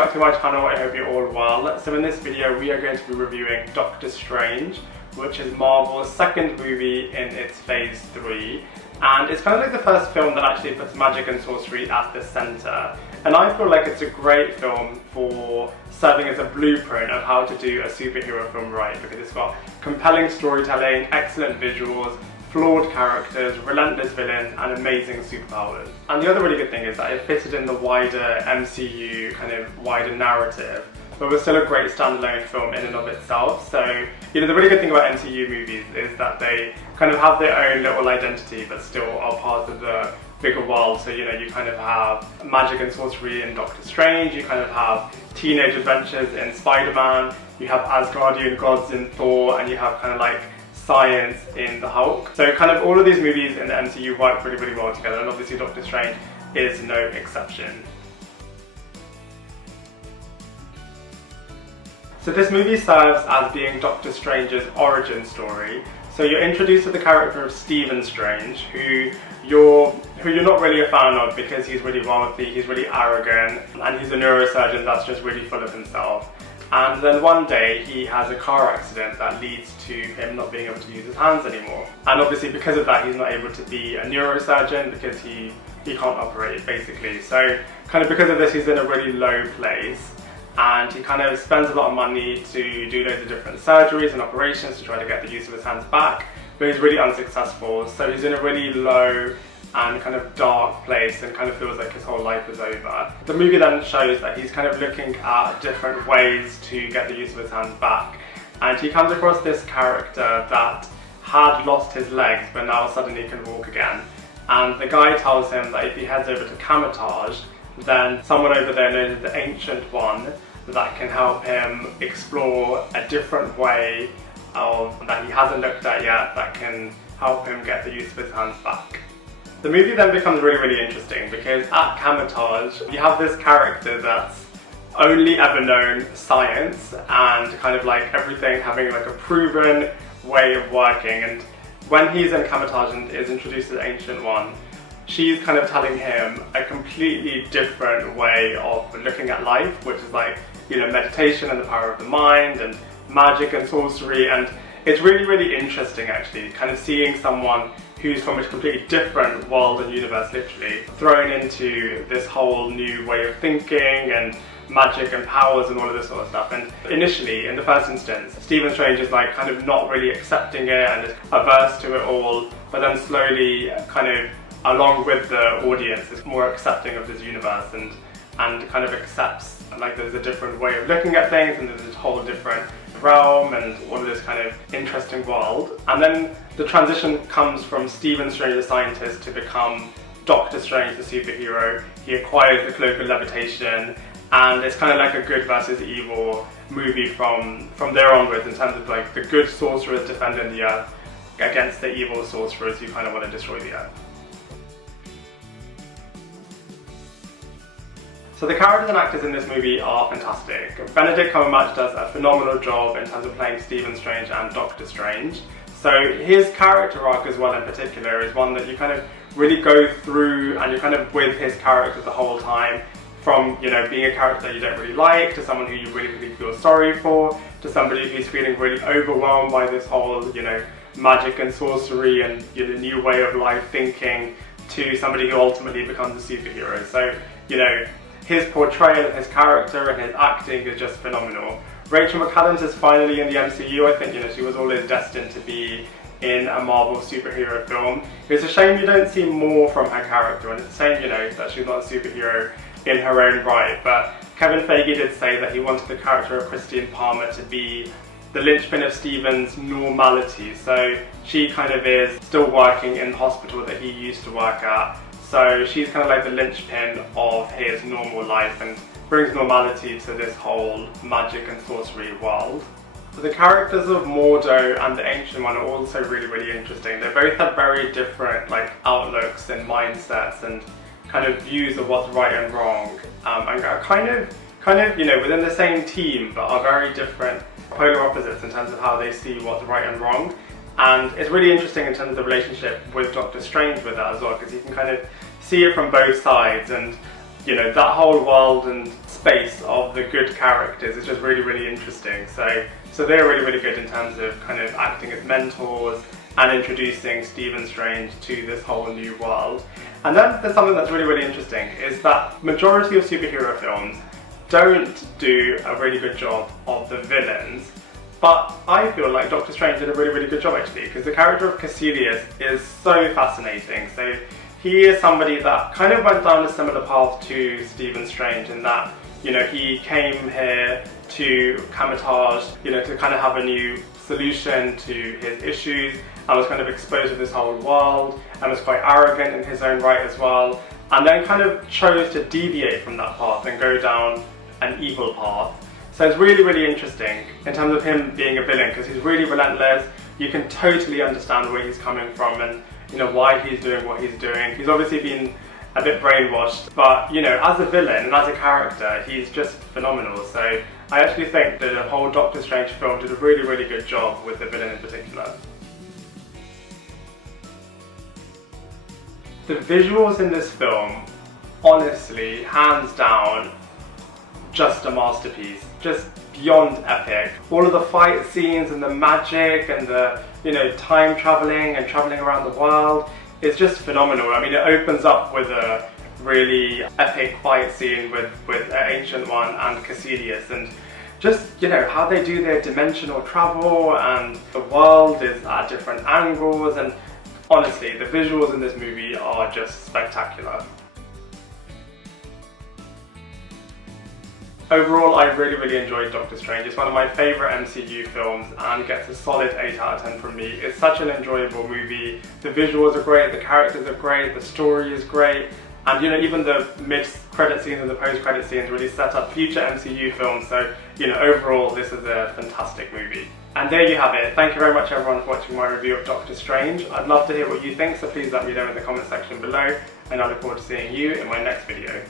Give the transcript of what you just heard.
back to my channel. I hope you're all well. So in this video we are going to be reviewing Doctor Strange, which is Marvel's second movie in its phase 3, and it's kind of like the first film that actually puts magic and sorcery at the centre. And I feel like it's a great film for serving as a blueprint of how to do a superhero film right, because it's got compelling storytelling, excellent visuals, flawed characters, relentless villains, and amazing superpowers. And the other really good thing is that it fitted in the wider MCU kind of wider narrative, but was still a great standalone film in and of itself. So, you know, the really good thing about MCU movies is that they kind of have their own little identity, but still are part of the bigger world. So, you know, you kind of have magic and sorcery in Doctor Strange, you kind of have teenage adventures in Spider-Man, you have Asgardian gods in Thor, and you have kind of like science in the Hulk. So kind of all of these movies in the MCU work really, really well together, and obviously Doctor Strange is no exception. So this movie serves as being Doctor Strange's origin story. So you're introduced to the character of Stephen Strange, who you're not really a fan of because he's really wealthy, he's really arrogant, and he's a neurosurgeon that's just really full of himself. And then one day he has a car accident that leads to him not being able to use his hands anymore. And obviously because of that he's not able to be a neurosurgeon because he can't operate basically. So kind of because of this he's in a really low place, and he kind of spends a lot of money to do loads of different surgeries and operations to try to get the use of his hands back, but he's really unsuccessful. So he's in a really low and kind of dark place and kind of feels like his whole life is over. The movie then shows that he's kind of looking at different ways to get the use of his hands back, and he comes across this character that had lost his legs but now suddenly can walk again. And the guy tells him that if he heads over to Cumberbatch, then someone over there knows the Ancient One that can help him explore a different way that he hasn't looked at yet that can help him get the use of his hands back. The movie then becomes really, really interesting because at Cumberbatch you have this character that's only ever known science and kind of like everything having like a proven way of working, and when he's in Cumberbatch and is introduced to the Ancient One, she's kind of telling him a completely different way of looking at life, which is like, you know, meditation and the power of the mind and magic and sorcery. And it's really, really interesting actually, kind of seeing someone who's from a completely different world and universe literally thrown into this whole new way of thinking and magic and powers and all of this sort of stuff. And initially, in the first instance, Stephen Strange is like kind of not really accepting it and is averse to it all, but then slowly kind of along with the audience is more accepting of this universe and kind of accepts like there's a different way of looking at things and there's a whole different realm and all of this kind of interesting world. And then the transition comes from Stephen Strange the scientist to become Doctor Strange the superhero. He acquires the cloak of levitation, and it's kind of like a good versus evil movie from there onwards in terms of like the good sorcerers defending the earth against the evil sorcerers who kind of want to destroy the earth. So the characters and actors in this movie are fantastic. Benedict Cumberbatch does a phenomenal job in terms of playing Stephen Strange and Doctor Strange. So his character arc as well in particular is one that you kind of really go through and you're kind of with his character the whole time, from, you know, being a character that you don't really like to someone who you really, really feel sorry for, to somebody who's feeling really overwhelmed by this whole, you know, magic and sorcery and, you know, new way of life thinking, to somebody who ultimately becomes a superhero. So, you know, his portrayal of his character and his acting is just phenomenal. Rachel McAdams is finally in the MCU. I think, you know, she was always destined to be in a Marvel superhero film. It's a shame you don't see more from her character, and it's a shame, you know, that she's not a superhero in her own right. But Kevin Feige did say that he wanted the character of Christine Palmer to be the linchpin of Stephen's normality. So she kind of is still working in the hospital that he used to work at. So she's kind of like the linchpin of his normal life and brings normality to this whole magic and sorcery world. So the characters of Mordo and the Ancient One are also really, really interesting. They both have very different like outlooks and mindsets and kind of views of what's right and wrong, and are kind of, you know, within the same team, but are very different polar opposites in terms of how they see what's right and wrong. And it's really interesting in terms of the relationship with Doctor Strange with that as well, because you can kind of see it from both sides. And you know, that whole world and space of the good characters is just really, really interesting. So they're really, really good in terms of kind of acting as mentors and introducing Stephen Strange to this whole new world. And then there's something that's really, really interesting, is that majority of superhero films don't do a really good job of the villains, but I feel like Doctor Strange did a really, really good job actually, because the character of Caecilius is so fascinating. So he is somebody that kind of went down a similar path to Stephen Strange in that, you know, he came here to Cumberbatch, you know, to kind of have a new solution to his issues, and was kind of exposed to this whole world, and was quite arrogant in his own right as well, and then kind of chose to deviate from that path and go down an evil path. So it's really, really interesting in terms of him being a villain, because he's really relentless. You can totally understand where he's coming from and, you know, why he's doing what he's doing. He's obviously been a bit brainwashed, but, you know, as a villain and as a character, he's just phenomenal. So I actually think that the whole Doctor Strange film did a really, really good job with the villain in particular. The visuals in this film, honestly, hands down, just a masterpiece, just beyond epic. All of the fight scenes and the magic and the, you know, time traveling and traveling around the world is just phenomenal. I mean, it opens up with a really epic fight scene with an Ancient One and Caecilius, and just, you know, how they do their dimensional travel, and the world is at different angles, and honestly, the visuals in this movie are just spectacular. Overall, I really, really enjoyed Doctor Strange. It's one of my favourite MCU films and gets a solid 8 out of 10 from me. It's such an enjoyable movie. The visuals are great, the characters are great, the story is great, and, you know, even the mid-credit scenes and the post-credit scenes really set up future MCU films. So, you know, overall, this is a fantastic movie. And there you have it. Thank you very much everyone for watching my review of Doctor Strange. I'd love to hear what you think, so please let me know in the comment section below, and I look forward to seeing you in my next video.